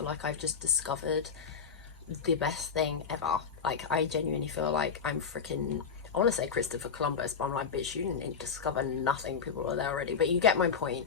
feel like I've just discovered the best thing ever. Like, I genuinely feel like I'm freaking, I want to say Christopher Columbus, but I'm like, bitch, you didn't discover nothing, people are there already, but you get my point.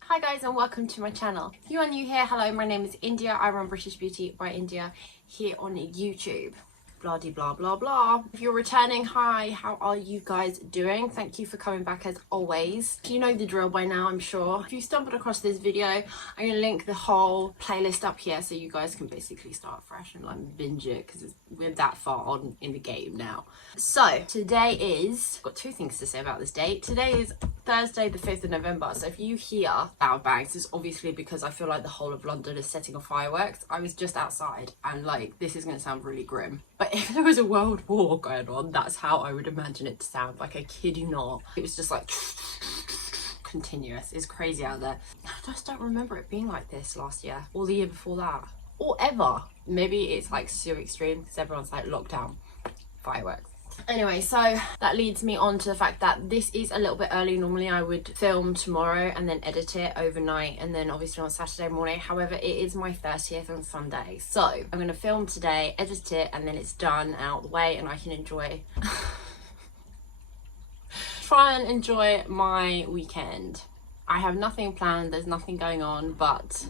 Hi guys, and welcome to my channel. If you are new here, hello, my name is India. I run British Beauty by India here on YouTube. Blah de blah blah blah. If you're returning, hi, how are you guys doing? Thank you for coming back as always. You know the drill by now, I'm sure. If you stumbled across this video, I'm gonna link the whole playlist up here so you guys can basically start fresh and like binge it, because we're that far on in the game now. So today is, I've got two things to say about this date. Today is Thursday the 5th of November, so if you hear loud bangs, it's obviously because I feel like the whole of London is setting off fireworks. I was just outside and like, this is going to sound really grim, but if there was a world war going on, that's how I would imagine it to sound. Like, I kid you not, it was just like continuous. It's crazy out there. I just don't remember it being like this last year or the year before that or ever. Maybe it's like so extreme because everyone's like lockdown, fireworks. Anyway, so that leads me on to the fact that this is a little bit early. Normally I would film tomorrow and then edit it overnight and then obviously on Saturday morning. However, it is my 30th on Sunday, so I'm going to film today, edit it, and then it's done out the way and I can enjoy try and enjoy my weekend. I have nothing planned, there's nothing going on, but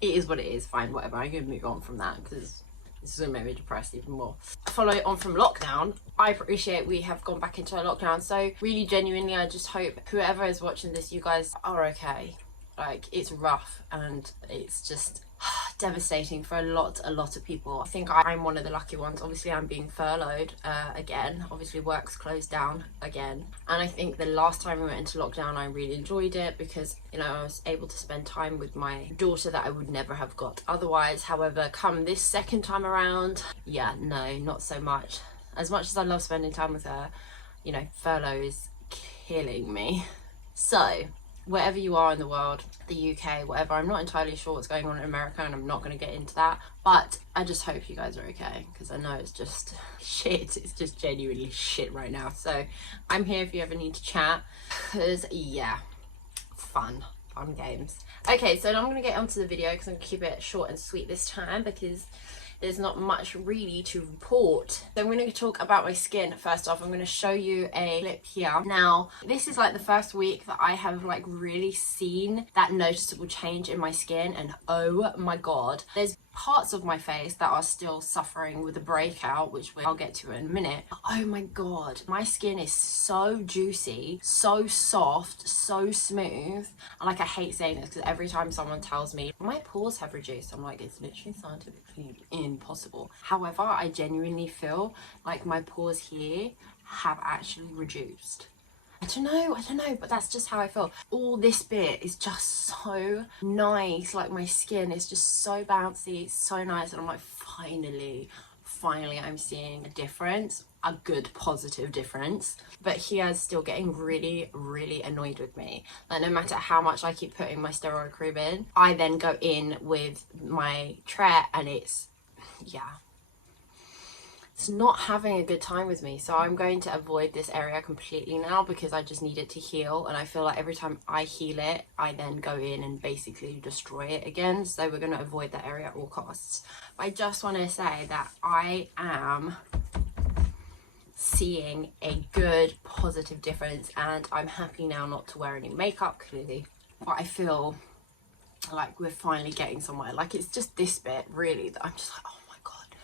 it is what it is. Fine, whatever, I'm going to move on from that because this is going to make me depressed even more. Follow on from lockdown, I appreciate we have gone back into a lockdown, so really genuinely I just hope whoever is watching this, you guys are okay. Like, it's rough and it's just devastating for a lot of people. I think I'm one of the lucky ones. Obviously I'm being furloughed again, obviously work's closed down again, and I think the last time we went into lockdown I really enjoyed it because, you know, I was able to spend time with my daughter that I would never have got otherwise. However, come this second time around, yeah, no, not so much. As much as I love spending time with her, you know, furlough is killing me. So wherever you are in the world, the UK, whatever, I'm not entirely sure what's going on in America and I'm not going to get into that, but I just hope you guys are okay because I know it's just shit. It's just genuinely shit right now. So I'm here if you ever need to chat because, yeah, fun games. Okay, so now I'm going to get onto the video because I'm going to keep it short and sweet this time because there's not much really to report. So I'm going to talk about my skin first off. I'm going to show you a clip here. Now, this is like the first week that I have like really seen that noticeable change in my skin, and oh my god, there's parts of my face that are still suffering with a breakout, which I'll get to in a minute. Oh my god, my skin is so juicy, so soft, so smooth. And like, I hate saying this because every time someone tells me my pores have reduced, I'm like, it's literally scientifically impossible. However, I genuinely feel like my pores here have actually reduced. I don't know, but that's just how I feel. All this bit is just so nice. Like, my skin is just so bouncy, it's so nice, and I'm like, finally I'm seeing a difference, a good positive difference. But he is still getting really annoyed with me. Like, no matter how much I keep putting my steroid cream in, I then go in with my tret and it's, yeah, it's not having a good time with me. So I'm going to avoid this area completely now because I just need it to heal, and I feel like every time I heal it I then go in and basically destroy it again. So we're going to avoid that area at all costs. But I just want to say that I am seeing a good positive difference and I'm happy now not to wear any makeup, clearly, but I feel like we're finally getting somewhere. Like, it's just this bit really that I'm just like, oh my god,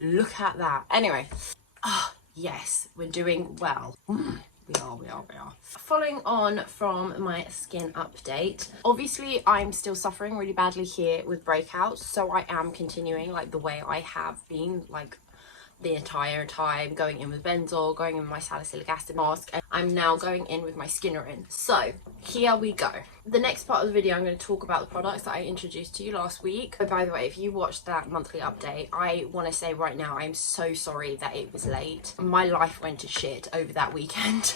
look at that. Anyway, yes, we're doing well. We are. Following on from my skin update, obviously I'm still suffering really badly here with breakouts, so I am continuing like the way I have been like the entire time, going in with Benzoyl, going in with my salicylic acid mask, and I'm now going in with my Skinnerin. So here we go. The next part of the video, I'm going to talk about the products that I introduced to you last week. Oh, by the way, if you watched that monthly update, I want to say right now, I'm so sorry that it was late. My life went to shit over that weekend.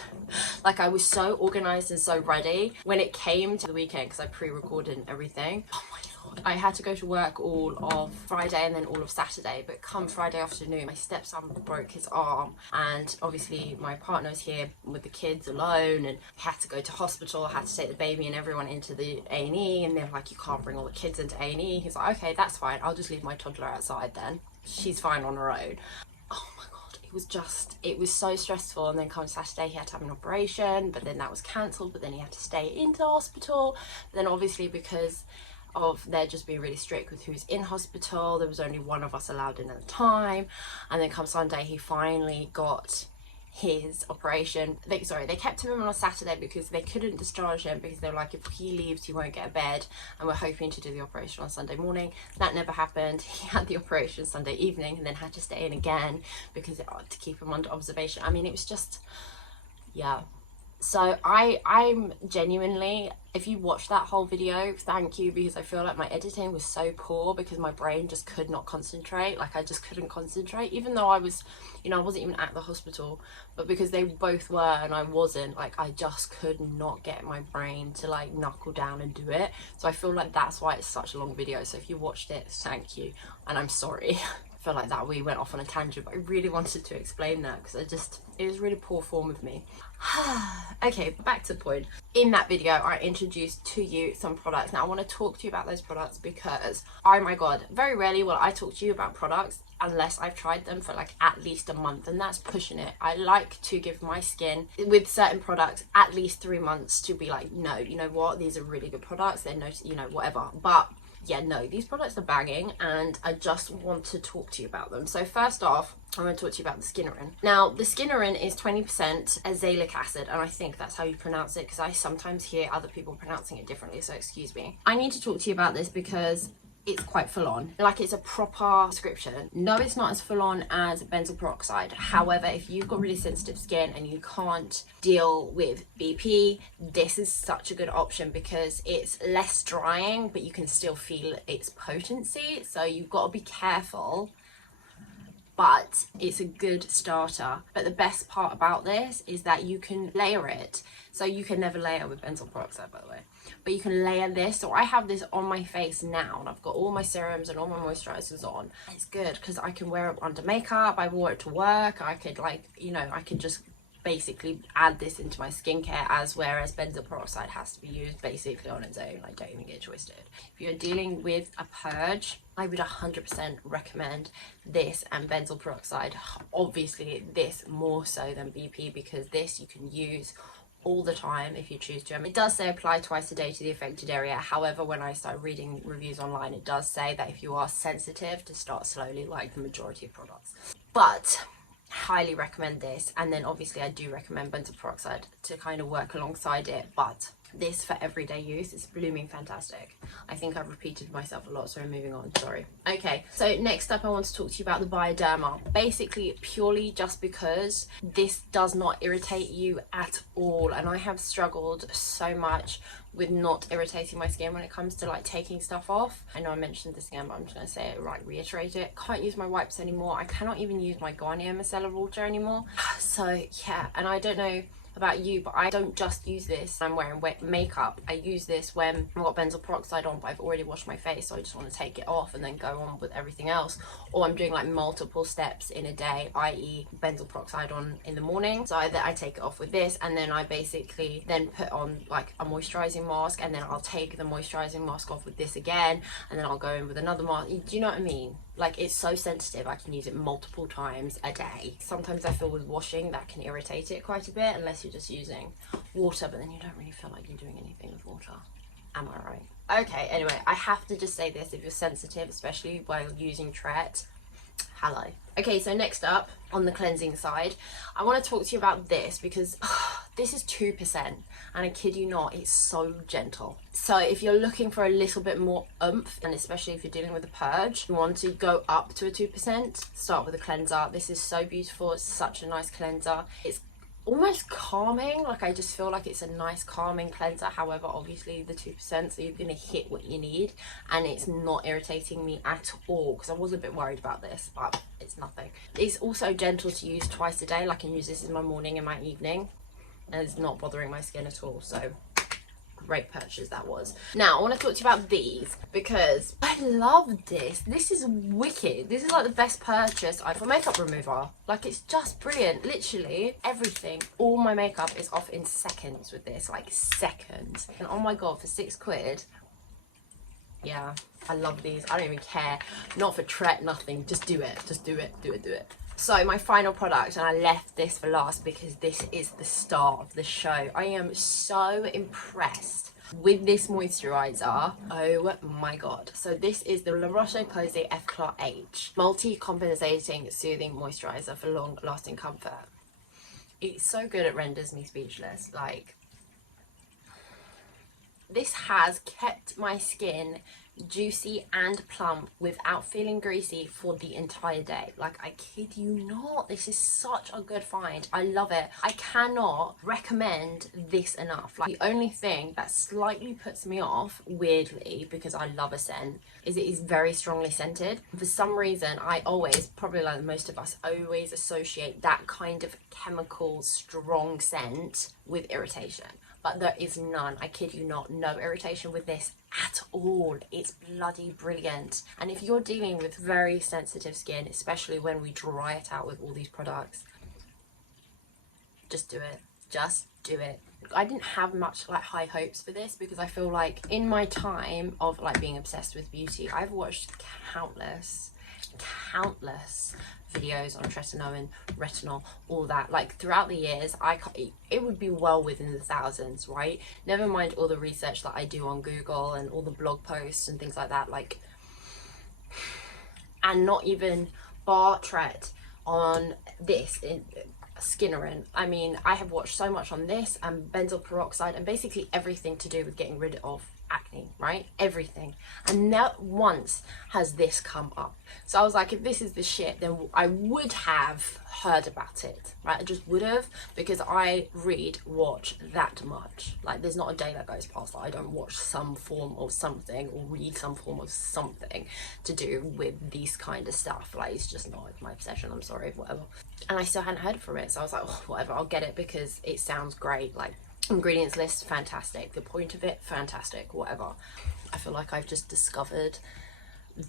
Like, I was so organized and so ready when it came to the weekend because I pre-recorded and everything. Oh my I had to go to work all of Friday and then all of Saturday, but come Friday afternoon my stepson broke his arm, and obviously my partner was here with the kids alone and had to go to hospital, had to take the baby and everyone into the A&E, and they're like, you can't bring all the kids into A&E. He's like, okay, that's fine, I'll just leave my toddler outside then, she's fine on her own. Oh my god, it was so stressful. And then come Saturday he had to have an operation, but then that was cancelled, but then he had to stay into hospital. But then obviously because of they're just being really strict with who's in hospital, there was only one of us allowed in at the time. And then come Sunday he finally got his operation. They kept him in on a Saturday because they couldn't discharge him, because they were like, if he leaves he won't get a bed, and we're hoping to do the operation on Sunday morning. That never happened. He had the operation Sunday evening and then had to stay in again because to keep him under observation. I mean, it was just, yeah. So I'm genuinely, if you watch that whole video, thank you, because I feel like my editing was so poor because my brain just could not concentrate. Like I just couldn't concentrate, even though I was, you know, I wasn't even at the hospital, but because they both were and I wasn't, like I just could not get my brain to like knuckle down and do it. So I feel like that's why it's such a long video. So if you watched it, thank you, and I'm sorry. I feel like that we went off on a tangent, but I really wanted to explain that because it was really poor form of me. Okay, back to the point. In that video I introduced to you some products. Now I want to talk to you about those products because, oh my god, very rarely will I talk to you about products unless I've tried them for like at least a month, and that's pushing it. I like to give my skin with certain products at least 3 months to be like, no, you know what, these are really good products, they're no, you know, whatever. But yeah, no, these products are banging and I just want to talk to you about them. So first off, I'm going to talk to you about the Skinnerin. Now, the Skinnerin is 20% azelaic acid, and I think that's how you pronounce it because I sometimes hear other people pronouncing it differently, so excuse me. I need to talk to you about this because it's quite full on. Like, it's a proper prescription. No, it's not as full on as benzoyl peroxide. However, if you've got really sensitive skin and you can't deal with BP, this is such a good option because it's less drying, but you can still feel its potency. So you've got to be careful, but it's a good starter. But the best part about this is that you can layer it. So you can never layer with benzoyl peroxide, by the way, but you can layer this. So I have this on my face now and I've got all my serums and all my moisturizers on. It's good because I can wear it under makeup. I wore it to work. I could, like, you know, I could just basically add this into my skincare, as whereas benzoyl peroxide has to be used basically on its own. Like, don't even get twisted. If you're dealing with a purge, I would 100% recommend this and benzoyl peroxide. Obviously this more so than BP, because this you can use all the time if you choose to. It does say apply twice a day to the affected area. However, when I started reading reviews online, it does say that if you are sensitive, to start slowly, like the majority of products. But highly recommend this. And then obviously I do recommend benzoyl peroxide to kind of work alongside it, but this for everyday use is blooming fantastic. I think I've repeated myself a lot, so I'm moving on, sorry. Okay, so next up I want to talk to you about the Bioderma. Basically purely just because this does not irritate you at all, and I have struggled so much with not irritating my skin when it comes to like taking stuff off. I know I mentioned this again, but I'm just going to say it, right, reiterate it. Can't use my wipes anymore. I cannot even use my Garnier Micellar water anymore. So yeah, and I don't know about you, but I don't just use this when I'm wearing wet makeup. I use this when I've got benzoyl peroxide on, but I've already washed my face, so I just want to take it off and then go on with everything else. Or I'm doing like multiple steps in a day, i.e. benzoyl peroxide on in the morning, so I take it off with this, and then I basically then put on like a moisturizing mask, and then I'll take the moisturizing mask off with this again, and then I'll go in with another mask. Do you know what I mean? Like, it's so sensitive, I can use it multiple times a day. Sometimes I feel with washing that can irritate it quite a bit, unless you're just using water, but then you don't really feel like you're doing anything with water. Am I right? Okay, anyway, I have to just say this, if you're sensitive, especially while using tret, hello. Okay, so next up on the cleansing side, I want to talk to you about this because this is 2%, and I kid you not, it's so gentle. So if you're looking for a little bit more oomph, and especially if you're dealing with a purge, you want to go up to a 2%, start with a cleanser. This is so beautiful. It's such a nice cleanser. It's almost calming. Like, I just feel like it's a nice calming cleanser. However, obviously the 2%, so you're gonna hit what you need, and it's not irritating me at all, because I was a bit worried about this, but it's nothing. It's also gentle to use twice a day. Like, I can use this in my morning and my evening, and it's not bothering my skin at all. So great purchase that was. Now I want to talk to you about these because I love this. This is wicked. This is like the best purchase for makeup remover. Like, it's just brilliant. Literally everything, all my makeup is off in seconds with this, like seconds. And oh my god, for £6, yeah, I love these. I don't even care. Not for tret, nothing. Just do it. Just do it. Do it. Do it. So my final product, and I left this for last because this is the star of the show. I am so impressed with this moisturiser. Oh my god. So this is the Roche-Posay Effaclar H multi-compensating soothing moisturiser for long lasting comfort. It's so good, it renders me speechless. Like, this has kept my skin juicy and plump without feeling greasy for the entire day. Like, I kid you not, this is such a good find. I love it. I cannot recommend this enough. Like, the only thing that slightly puts me off, weirdly, because I love a scent, is it is very strongly scented. For some reason, I always, probably like most of us, always associate that kind of chemical strong scent with irritation. But there is none, I kid you not, no irritation with this at all. It's bloody brilliant. And if you're dealing with very sensitive skin, especially when we dry it out with all these products, just do it. Just do it. I didn't have much like high hopes for this because I feel like in my time of like being obsessed with beauty, I've watched countless videos on tretinoin, retinol, all that. Like, throughout the years, it would be well within the thousands, right? Never mind all the research that I do on Google and all the blog posts and things like that. Like, and not even bar tret on this in Skinnerin. I mean, I have watched so much on this and benzoyl peroxide and basically everything to do with getting rid of acne, right? Everything. And not once has this come up. So I was like, if this is the shit, then I would have heard about it, right? I just would have, because I watch that much. Like, there's not a day that goes past that I don't watch some form of something or read some form of something to do with these kind of stuff. Like, it's just not my obsession, I'm sorry, whatever. And I still hadn't heard from it, so I was like, oh, whatever, I'll get it because it sounds great. Like, ingredients list, fantastic. The point of it, fantastic. Whatever. I feel like I've just discovered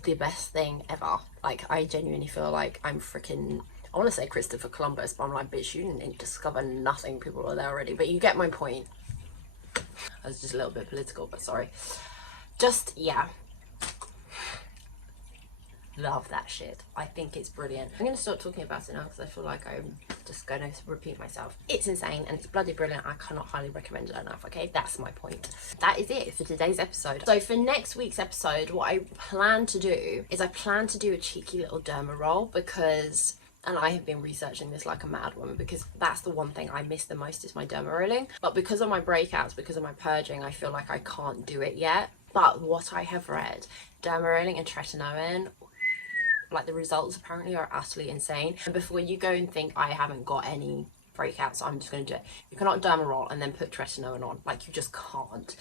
the best thing ever. Like, I genuinely feel like I'm freaking, I want to say Christopher Columbus, but I'm like, bitch, you didn't discover nothing. People are there already. But you get my point. I was just a little bit political, but sorry. Just, yeah. Love that shit. I think it's brilliant. I'm going to stop talking about it now because I feel like I'm just going to repeat myself. It's insane and it's bloody brilliant. I cannot highly recommend it enough, okay? That's my point. That is it for today's episode. So for next week's episode, what I plan to do is I plan to do a cheeky little derma roll because, and I have been researching this like a mad woman because that's the one thing I miss the most is my derma rolling. But because of my breakouts, because of my purging, I feel like I can't do it yet. But what I have read, derma rolling and tretinoin, like, the results apparently are utterly insane. And before you go and think I haven't got any breakouts, I'm just going to do it. You cannot derma roll and then put tretinoin on. Like, you just can't.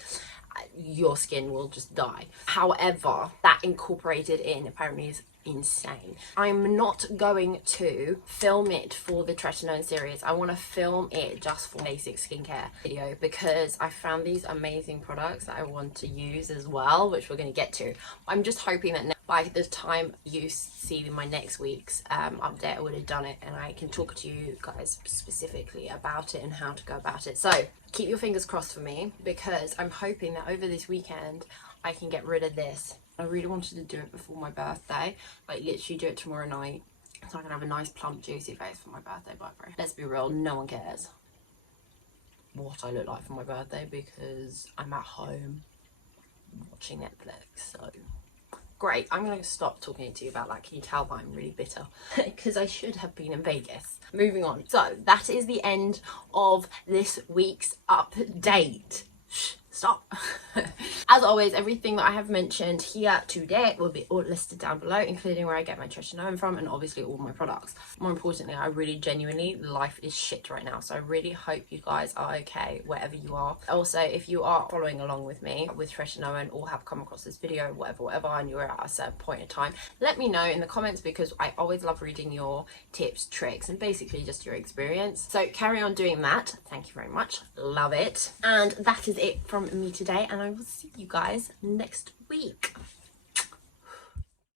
Your skin will just die. However, that incorporated in apparently is insane. I'm not going to film it for the tretinoin series. I want to film it just for basic skincare video because I found these amazing products that I want to use as well, which we're going to get to. I'm just hoping that by the time you see my next week's update, I would have done it and I can talk to you guys specifically about it and how to go about it. So keep your fingers crossed for me because I'm hoping that over this weekend I can get rid of this. I really wanted to do it before my birthday, like literally do it tomorrow night so I can have a nice plump juicy face for my birthday. But let's be real, no one cares what I look like for my birthday because I'm at home watching Netflix. So great, I'm going to stop talking to you about that. Can you tell that I'm really bitter? Because I should have been in Vegas. Moving on. So that is the end of this week's update. Shh, stop. As always, everything that I have mentioned here today will be all listed down below, including where I get my tretinoin from and obviously all my products. More importantly, I really genuinely, life is shit right now, so I really hope you guys are okay wherever you are. Also, if you are following along with me with tretinoin or have come across this video, whatever, and you're at a certain point in time, let me know in the comments because I always love reading your tips, tricks, and basically just your experience. So carry on doing that. Thank you very much. Love it. And that is it from from me today, and I will see you guys next week.